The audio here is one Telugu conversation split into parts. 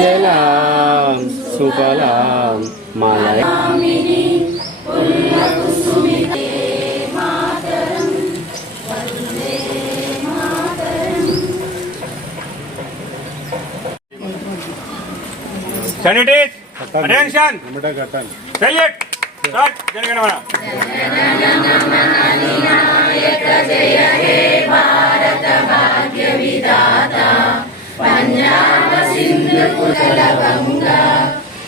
జలాం సుఫలాం మలయామిని Candidates, attention. Salute. Start. Janaganamana. जनगणमनाधिनायक जय हे भारत भाग्य विधाता पंजाब सिंधु उत्कल गंगा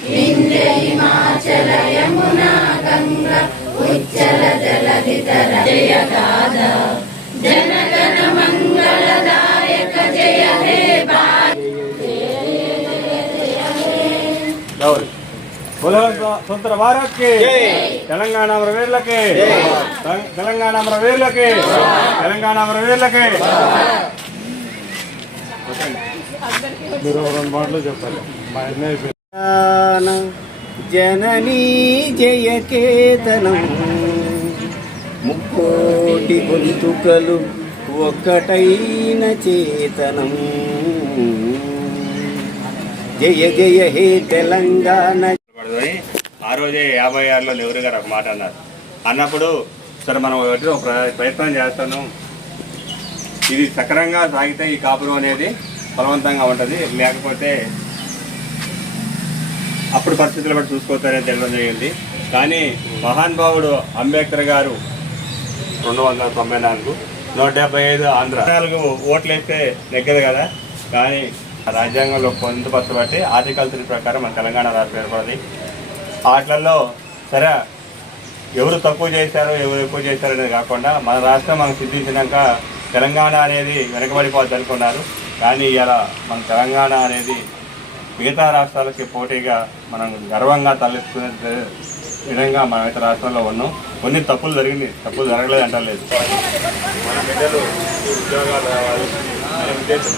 विंध्य हिमाचल यमुना गंगा उच्चल जलधि तर जय गाथा जनगण मंगलदायक जय हे बोलो स्वतंत्र भारत के तेलंगाना वीर के तेलंगाना वीर के तेलंगाना वीर के जननी जय केतనం ముక్కోటి గొంతుకలు ఒక్కటైన చేతనం జయ జయ హే తెలంగాణ. ఆ రోజే 56లో నెహ్రూ గారు ఒక మాట అన్నారు. అన్నప్పుడు సరే మనం ఒక ప్రయత్నం చేస్తాను, ఇది సక్రంగా సాగితే ఈ కాపురం అనేది బలవంతంగా ఉంటుంది, లేకపోతే అప్పుడు పరిస్థితులు బట్టి చూసుకోవచ్చని తెలియడం జరిగింది. కానీ మహానుభావుడు అంబేద్కర్ గారు 294 175 ఆంధ్ర 4 ఓట్లు వేస్తే నెగ్గదు కదా, కానీ రాజ్యాంగంలో పొందుపరచబట్టి ఆర్టికల్ 3 ప్రకారం మన తెలంగాణ రాష్ట్రం ఏర్పడింది. వాటిల్లో సరే ఎవరు తక్కువ చేశారు ఎవరు ఎక్కువ చేశారు అనేది కాకుండా మన రాష్ట్రం మనం సిద్ధించినాక తెలంగాణ అనేది వెనకబడిపోద్ది అనుకున్నారు. కానీ ఇలా మన తెలంగాణ అనేది మిగతా రాష్ట్రాలకి పోటీగా మనం గర్వంగా తలెత్తుకునే విధంగా మన ఇతర రాష్ట్రాల్లో ఉన్నాం. కొన్ని తప్పులు జరిగింది, తప్పులు జరగలేదు అంటలేదు. మన బిడ్డలు ఉద్యోగాలు రావాలి అనే ఉద్దేశం